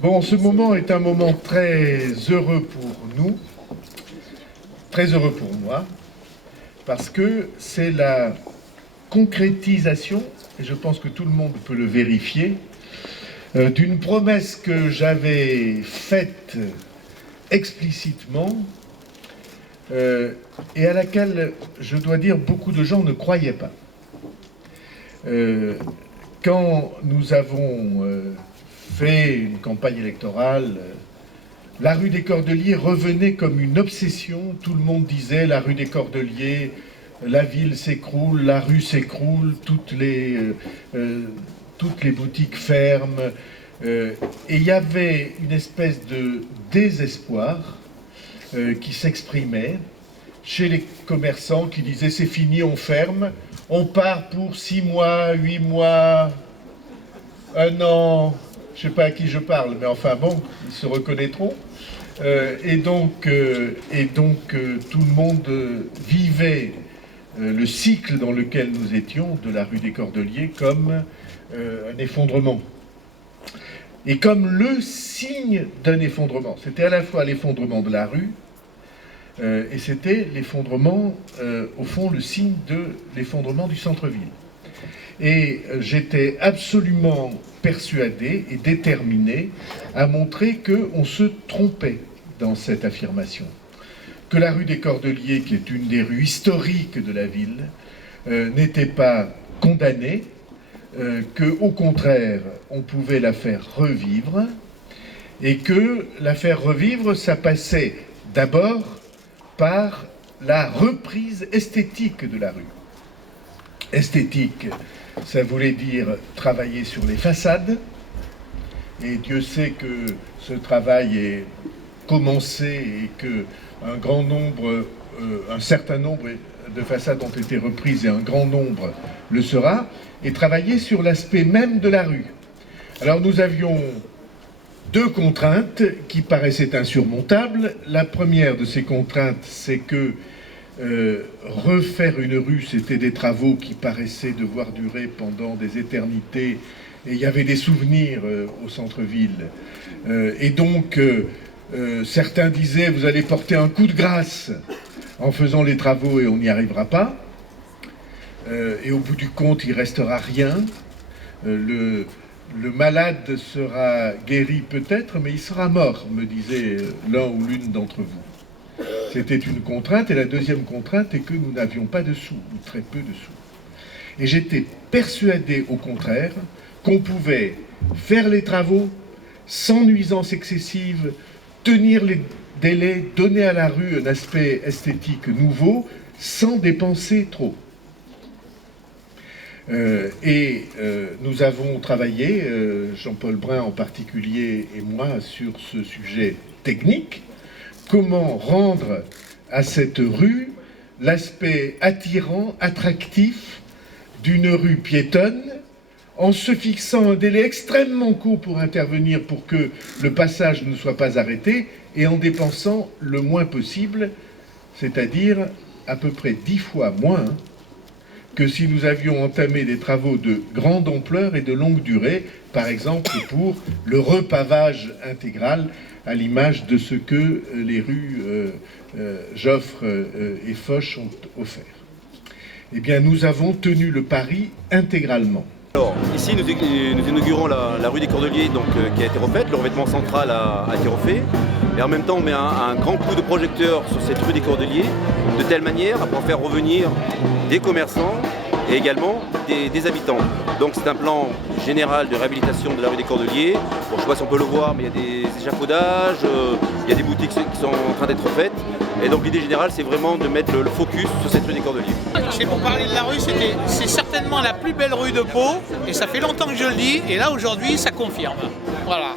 Bon, ce moment est un moment très heureux pour nous, très heureux pour moi, parce que c'est la concrétisation, et je pense que tout le monde peut le vérifier, d'une promesse que j'avais faite explicitement et à laquelle, je dois dire, beaucoup de gens ne croyaient pas. Quand nous avons fait une campagne électorale, la rue des Cordeliers revenait comme une obsession. Tout le monde disait la rue des Cordeliers, la ville s'écroule, la rue s'écroule, toutes les boutiques ferment. Et il y avait une espèce de désespoir qui s'exprimait chez les commerçants qui disaient c'est fini, on ferme, on part pour 6 mois, 8 mois, 1 an, je ne sais pas à qui je parle, mais enfin bon, ils se reconnaîtront. Et donc tout le monde vivait le cycle dans lequel nous étions de la rue des Cordeliers comme un effondrement. Et comme le signe d'un effondrement. C'était à la fois l'effondrement de la rue et c'était l'effondrement, au fond, le signe de l'effondrement du centre-ville. Et j'étais absolument persuadé et déterminé à montrer qu'on se trompait dans cette affirmation. Que la rue des Cordeliers, qui est une des rues historiques de la ville, n'était pas condamnée, qu'au contraire, on pouvait la faire revivre, et que la faire revivre, ça passait d'abord par la reprise esthétique de la rue. Esthétique, ça voulait dire travailler sur les façades, et Dieu sait que ce travail est commencé et que un certain nombre de façades ont été reprises et un grand nombre le sera, et travailler sur l'aspect même de la rue. Alors nous avions 2 contraintes qui paraissaient insurmontables. La première de ces contraintes, c'est que refaire une rue, c'était des travaux qui paraissaient devoir durer pendant des éternités, et il y avait des souvenirs au centre-ville. Et donc, certains disaient, vous allez porter un coup de grâce en faisant les travaux et on n'y arrivera pas. Et au bout du compte, il ne restera rien. Le malade sera guéri peut-être, mais il sera mort, me disait l'un ou l'une d'entre vous. C'était une contrainte, et la deuxième contrainte est que nous n'avions pas de sous, ou très peu de sous. Et j'étais persuadé, au contraire, qu'on pouvait faire les travaux sans nuisance excessive, tenir les délais, donner à la rue un aspect esthétique nouveau, sans dépenser trop. Nous avons travaillé, Jean-Paul Brun en particulier et moi, sur ce sujet technique. Comment rendre à cette rue l'aspect attirant, attractif d'une rue piétonne, en se fixant un délai extrêmement court pour intervenir pour que le passage ne soit pas arrêté, et en dépensant le moins possible, c'est-à-dire à peu près 10 fois moins que si nous avions entamé des travaux de grande ampleur et de longue durée, par exemple pour le repavage intégral, à l'image de ce que les rues Joffre et Foch ont offert. Eh bien, nous avons tenu le pari intégralement. Alors, ici, nous inaugurons la rue des Cordeliers, donc, qui a été refaite. Le revêtement central a été refait. Et en même temps, on met un grand coup de projecteur sur cette rue des Cordeliers, de telle manière à pouvoir faire revenir des commerçants et également des habitants. Donc c'est un plan général de réhabilitation de la rue des Cordeliers. Bon, je ne sais pas si on peut le voir, mais il y a des échafaudages, il y a des boutiques qui sont en train d'être faites. Et donc l'idée générale, c'est vraiment de mettre le focus sur cette rue des Cordeliers. C'est pour parler de la rue, c'est certainement la plus belle rue de Pau, et ça fait longtemps que je le dis, et là aujourd'hui ça confirme. Voilà.